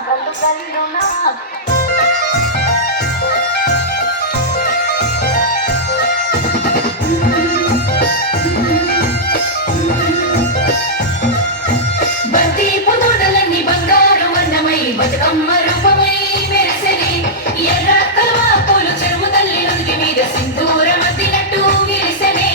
గల్లు గల్లున బంతి పుదోడలన్నీ బంగారు వర్ణమై బతుకమ్మ రూపమై మెరిసెని ఎర్ర కలువ పూలు చెరువు తల్లి నుదుటి మీద సింధూరం అద్దినట్టు విరిసెనే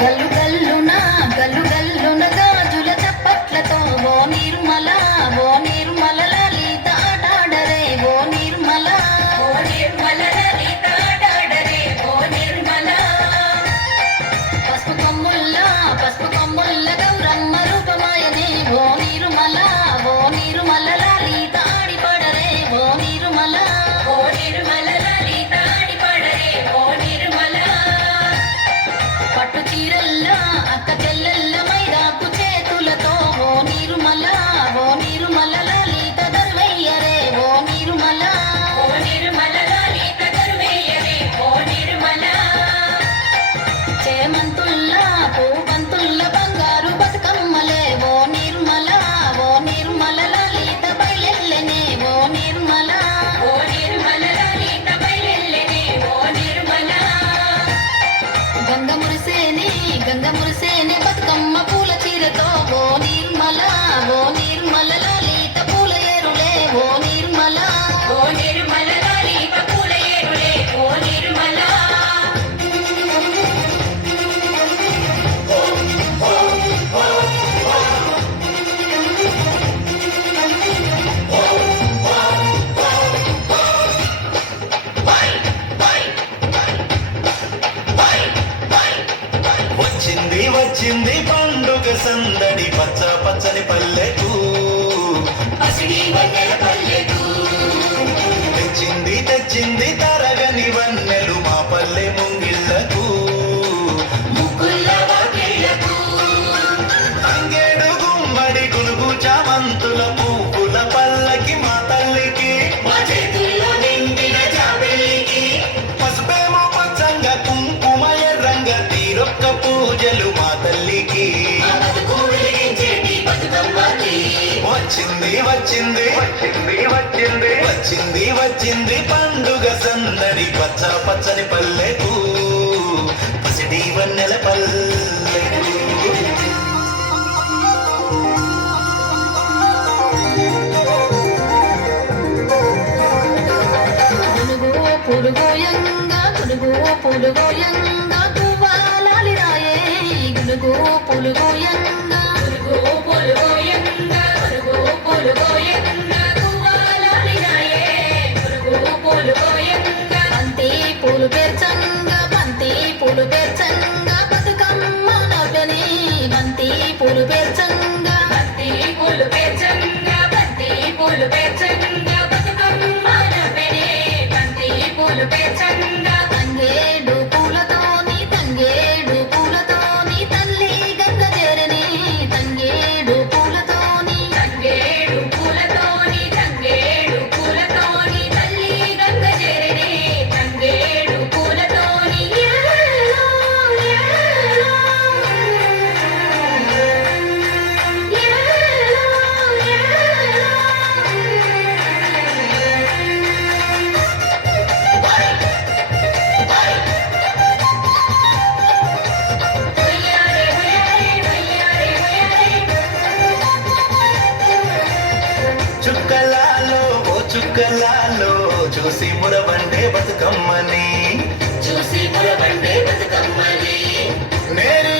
గల్లు గల్లున గల్లు గల్లున గాజుల చప్పట్లతో ఓ నిర్మల లలిత ఆడాడరే ఓ నిర్మల ఓ నిర్మల లలిత ఆడాడరే ఓ నిర్మల పసుపు కొమ్ముల్ల గౌరమ్మ రూపమాయనే ఓ నిర్మల లలిత ఆడిపడరే ఓ నిర్మల ఓ నిర్మల లలిత ఆడిపడరే ఓ నిర్మల పట్టు చీరల్ల అక్క చెల్లెల్ల మైదాకు చేతులతో ఓ నిర్మల లలిత దర్వయ్యరే ఓ నిర్మల ఓ నిర్మల లలిత దర్వేయరే ఓ నిర్మల చేమంతుల్లా పూబంతుల్ల బంగారు బతుకమ్మలే ఓ నిర్మల లలిత బయలెల్లెనే ఓ నిర్మల ఓ నిర్మల లలిత బయలెల్లెనే ఓ నిర్మల గంగ మురిసేనే బతుకమ్మ పూల చీరతో ఓ నిర్మల లలిత పూల ఏరులే ఓ నిర్మల ఓ నిర్మల లలిత పూల ఏరులే ఓ నిర్మల వచ్చింది వచ్చింది పండుగ సందడి పచ్చ పచ్చని పల్లెకు పసిడి వన్నెల పల్లెకు తెచ్చింది తరగని వన్నెలు మా పల్లె ముంగిళ్ళకు ముగ్గుల వాకిళ్లకు తంగేడు గుమ్మడి గునుగు చామంతుల పువ్వుల పల్లకి మా తల్లికి మా చేతుల్లో నిండిన జాబిల్లికి పసుపేమో పచ్చంగా కుంకుమ ఎర్రంగా తీరొక్క పూజలు మా తల్లికి మా బతుకు వెలిగించేటి బతుకమ్మకి వచ్చింది పండుగ సందడి పచ్చ పచ్చని పల్లెకు పసిడి వన్నెల పల్లెకు పులుగోయంగా తువ్వాలాలి రాయే గులుగు పులుగోయంగా పులుగోయంగా కువ్వాలాలినాయే పులుగోయంగా బంతి పూలు పేర్చంగా బతుకమ్మ నవ్వని బంతి పూలు పేర్చంగా బంతి పూలు పేర్చంగా బతుకమ్మ నవ్వెనే బంతి పూలు పేర్చంగా తంగేడు పూలతోని తల్లి గంగ చేరని తంగేడు పూలతోని తంగేడు పూలతోని తల్లి గంగ చేరనే తంగేడు పూలతోని ఏలో, ఏలో. ఏలో, వయ్యారే, వయ్యారే, వయ్యారే. చుక్కలాలో చూసి మురబండే బతుకమ్మని చూసి మురబండే బతుకమ్మని నేరి